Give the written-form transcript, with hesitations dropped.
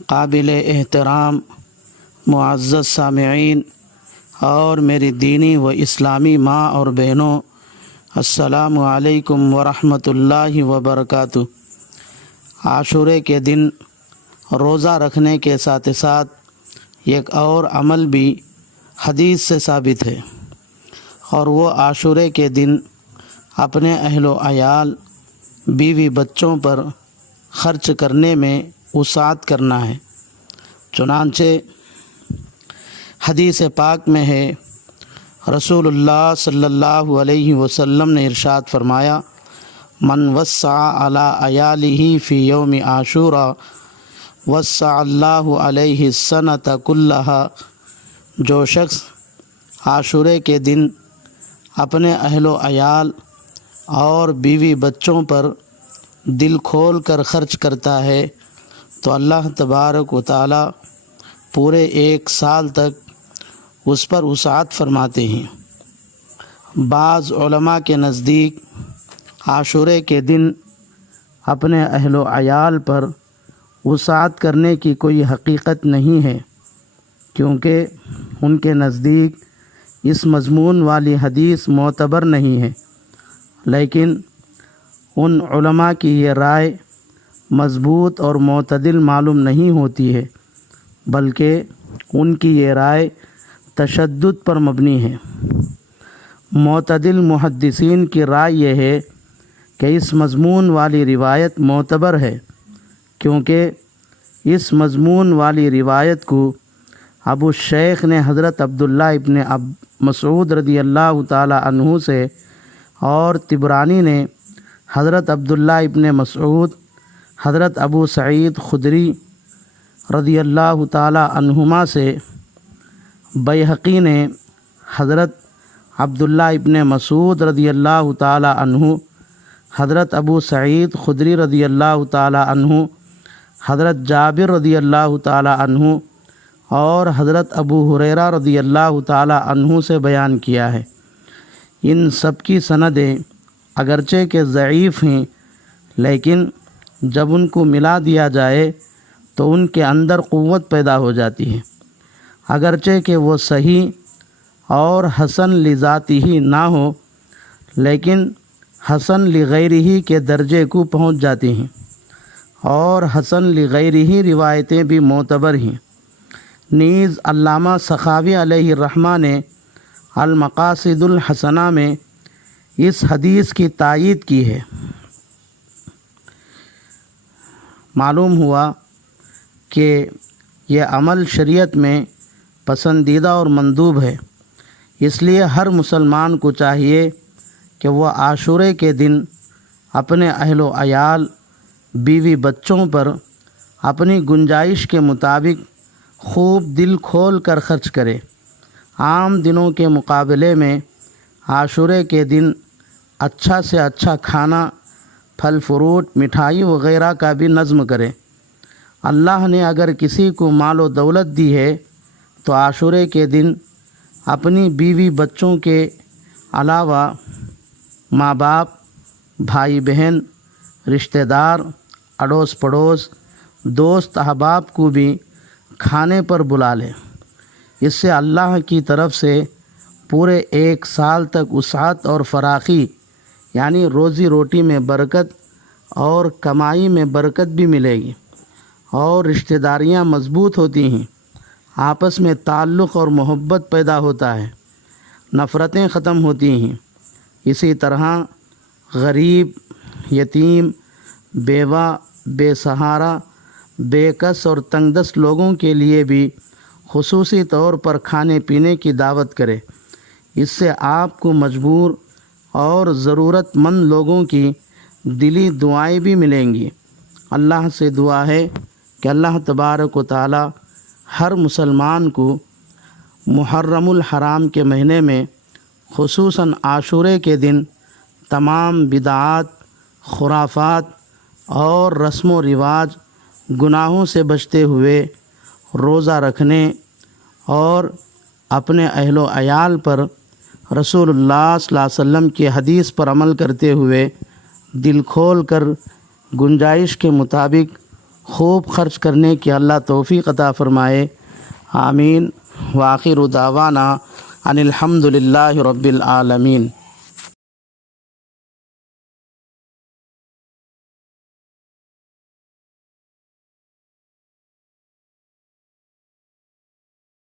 قابل احترام معزز سامعین اور میری دینی و اسلامی ماں اور بہنوں، السلام علیکم ورحمۃ اللہ وبرکاتہ۔ عاشورے کے دن روزہ رکھنے کے ساتھ ساتھ ایک اور عمل بھی حدیث سے ثابت ہے، اور وہ عاشورے کے دن اپنے اہل و عیال، بیوی بچوں پر خرچ کرنے میں وسعت کرنا ہے۔ چنانچہ حدیث پاک میں ہے، رسول اللہ صلی اللہ علیہ وسلم نے ارشاد فرمایا، من وسع علی عیالہ فی یوم عاشوراء وسع اللہ علیہ السنۃ کلہا۔ جو شخص عاشورے کے دن اپنے اہل و عیال اور بیوی بچوں پر دل کھول کر خرچ کرتا ہے تو اللہ تبارک و تعالی پورے ایک سال تک اس پر وسعت فرماتے ہیں۔ بعض علماء کے نزدیک عاشورے کے دن اپنے اہل و عیال پر وسعت کرنے کی کوئی حقیقت نہیں ہے، کیونکہ ان کے نزدیک اس مضمون والی حدیث معتبر نہیں ہے، لیکن ان علماء کی یہ رائے مضبوط اور معتدل معلوم نہیں ہوتی ہے، بلکہ ان کی یہ رائے تشدد پر مبنی ہے۔ معتدل محدثین کی رائے یہ ہے کہ اس مضمون والی روایت معتبر ہے، کیونکہ اس مضمون والی روایت کو ابو الشیخ نے حضرت عبداللہ ابن مسعود رضی اللہ تعالی عنہ سے، اور طبرانی نے حضرت عبداللہ ابن مسعود، حضرت ابو سعید خدری رضی اللہ تعالی عنہما سے، بیہقی نے حضرت عبداللہ ابن مسعود رضی اللہ تعالی عنہ، حضرت ابو سعید خدری رضی اللہ تعالی عنہ، حضرت جابر رضی اللہ تعالی عنہ اور حضرت ابو ہریرہ رضی اللہ تعالی عنہ سے بیان کیا ہے۔ ان سب کی سندیں اگرچہ کہ ضعیف ہیں، لیکن جب ان کو ملا دیا جائے تو ان کے اندر قوت پیدا ہو جاتی ہے، اگرچہ کہ وہ صحیح اور حسن لذاتہ ہی نہ ہو، لیکن حسن لغیرہ کے درجے کو پہنچ جاتی ہیں، اور حسن لغیرہ روایتیں بھی معتبر ہیں۔ نیز علامہ سخاوی علیہ الرحمہ نے المقاصد الحسنہ میں اس حدیث کی تائید کی ہے۔ معلوم ہوا کہ یہ عمل شریعت میں پسندیدہ اور مندوب ہے، اس لیے ہر مسلمان کو چاہیے کہ وہ عاشورے کے دن اپنے اہل و عیال، بیوی بچوں پر اپنی گنجائش کے مطابق خوب دل کھول کر خرچ کرے۔ عام دنوں کے مقابلے میں عاشورے کے دن اچھا سے اچھا کھانا، پھل فروٹ، مٹھائی وغیرہ کا بھی نظم کرے۔ اللہ نے اگر کسی کو مال و دولت دی ہے تو عاشورے کے دن اپنی بیوی بچوں کے علاوہ ماں باپ، بھائی بہن، رشتہ دار، اڑوس پڑوس، دوست احباب کو بھی کھانے پر بلا لے۔ اس سے اللہ کی طرف سے پورے ایک سال تک وسعت اور فراخی، یعنی روزی روٹی میں برکت اور کمائی میں برکت بھی ملے گی، اور رشتہ داریاں مضبوط ہوتی ہیں، آپس میں تعلق اور محبت پیدا ہوتا ہے، نفرتیں ختم ہوتی ہیں۔ اسی طرح غریب، یتیم، بیوہ، بے سہارا، بے کس اور تنگ دست لوگوں کے لیے بھی خصوصی طور پر کھانے پینے کی دعوت کرے۔ اس سے آپ کو مجبور اور ضرورت مند لوگوں کی دلی دعائیں بھی ملیں گی۔ اللہ سے دعا ہے کہ اللہ تبارک و تعالی ہر مسلمان کو محرم الحرام کے مہینے میں، خصوصاً عاشورے کے دن، تمام بدعات، خرافات اور رسم و رواج، گناہوں سے بچتے ہوئے روزہ رکھنے اور اپنے اہل و عیال پر رسول اللہ صلی اللہ علیہ وسلم کی حدیث پر عمل کرتے ہوئے دل کھول کر گنجائش کے مطابق خوب خرچ کرنے کی اللہ توفیق عطا فرمائے، آمین۔ وآخر دعوانا ان الحمد للہ رب العالمین۔